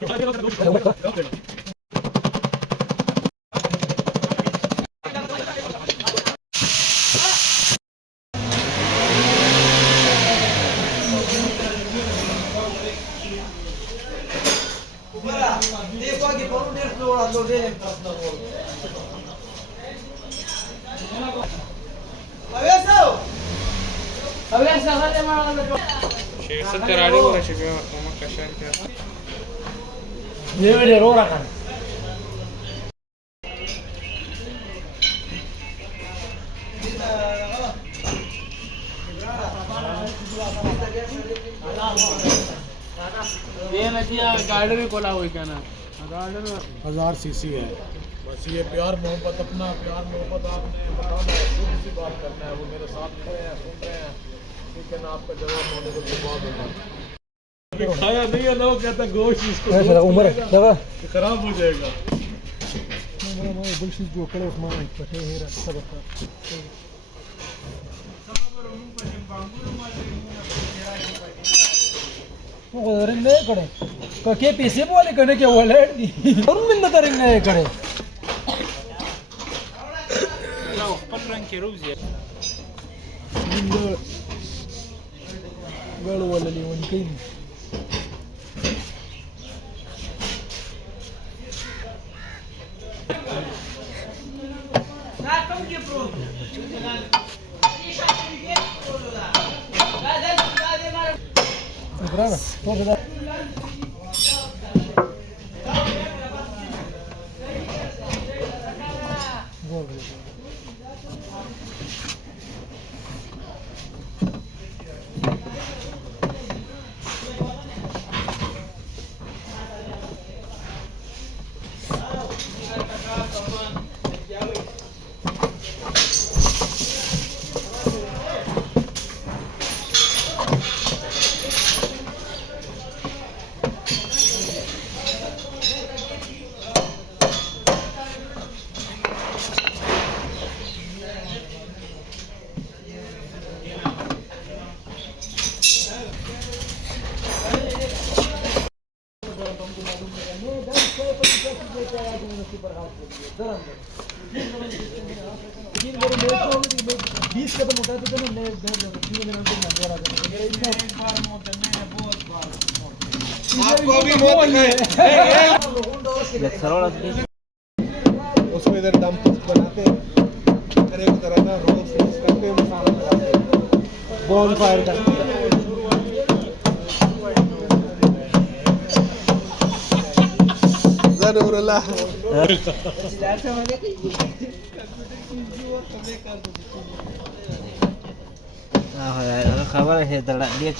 गार्डन में खोला हुआ क्या ना 1000 सीसी है। बस ये प्यार मोहब्बत अपना प्यार मोहब्बत आपने बताना है, खुद सी बात करना है। वो मेरे साथ खड़े हैं, सुन रहे हैं, ठीक है ना। आपका जवाब होने को बहुत होगा। खाया नहीं है ना, वो कहता गोश्त इसको उम्र खराब हो जाएगा। बुलशिट जो करे उसमें पटे है सब रे कडे के पैसे बोले कडे के बोले करून बिंद करेन नाही कडे पटरंग के रूप से गळ वळली वनकी Bravo, todo da. Gol. आपको अभी मौत उसको इधर दम बनाते हैं, अरे उधर ना रोज करके मसाला लगाते हैं, बॉल फायर करते हैं। जरूर अल्लाह खबर है तड़ा dia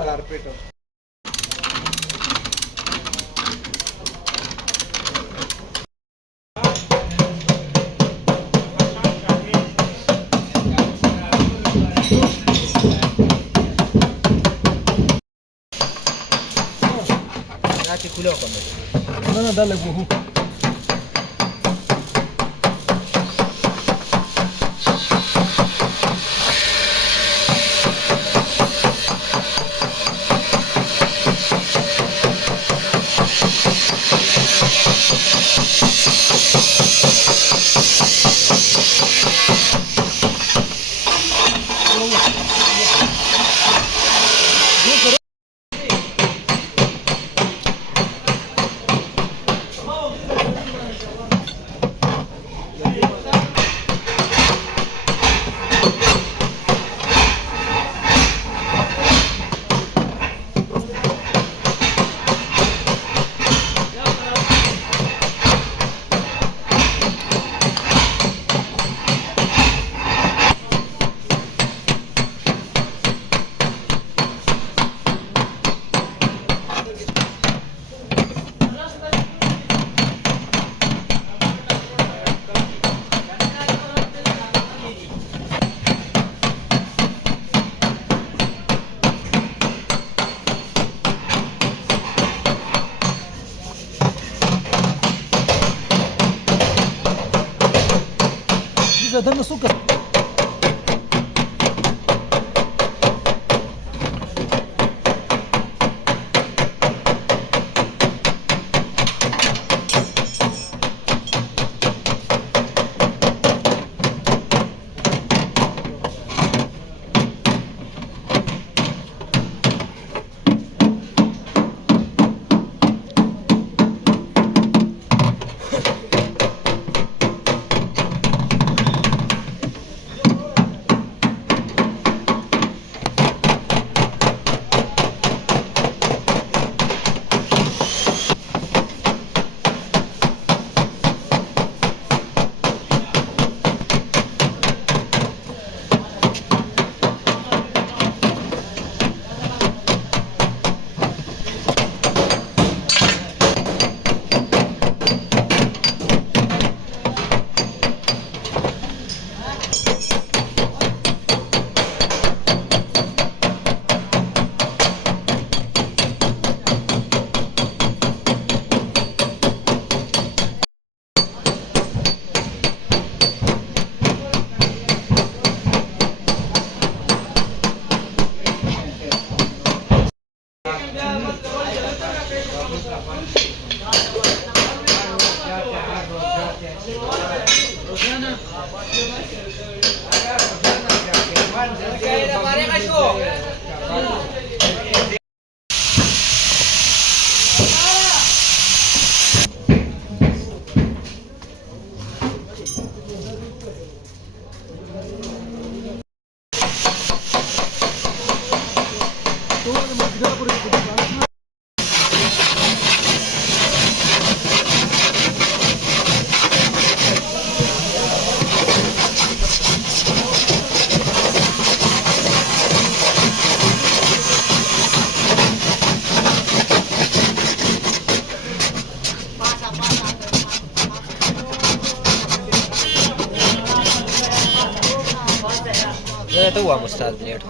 कारपेट पूरा कारपेट खुले ना dale buhu धरणं सुख Itu uang Ustaz lihat.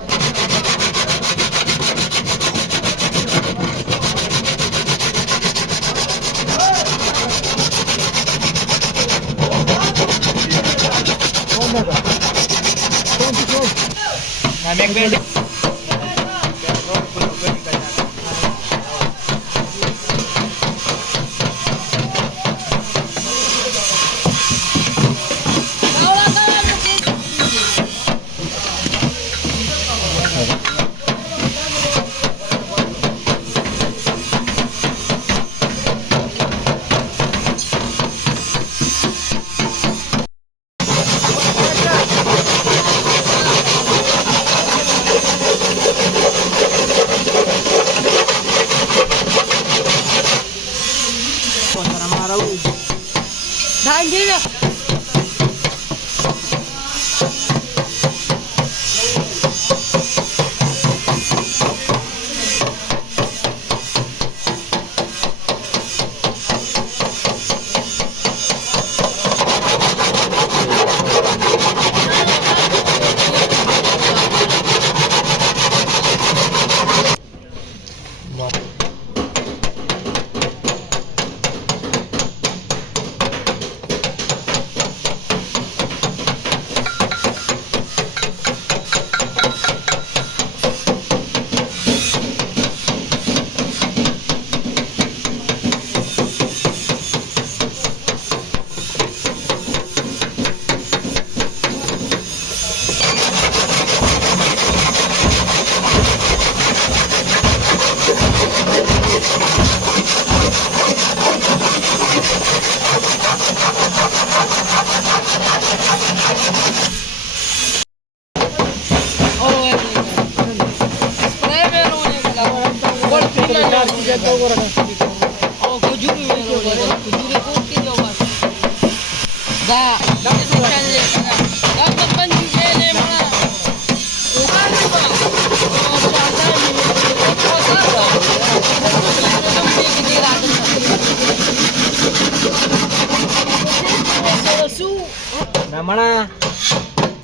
Mana?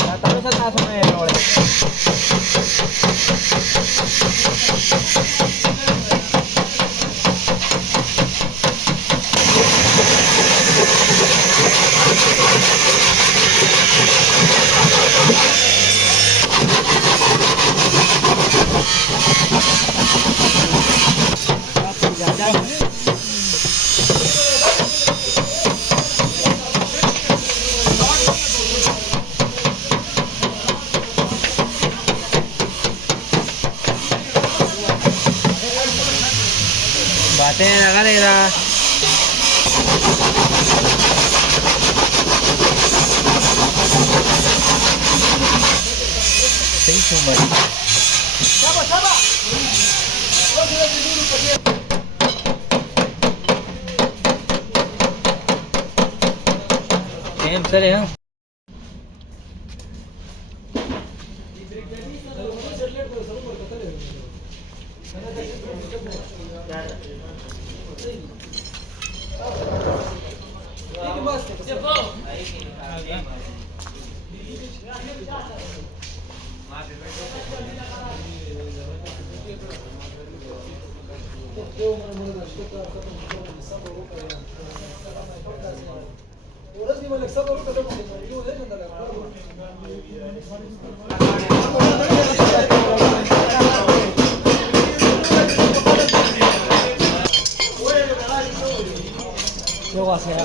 Tapi saya tak semua yang oleh. Bate en la galera. Se hizo un marido. Bien, sale, ¿no? Luego hacia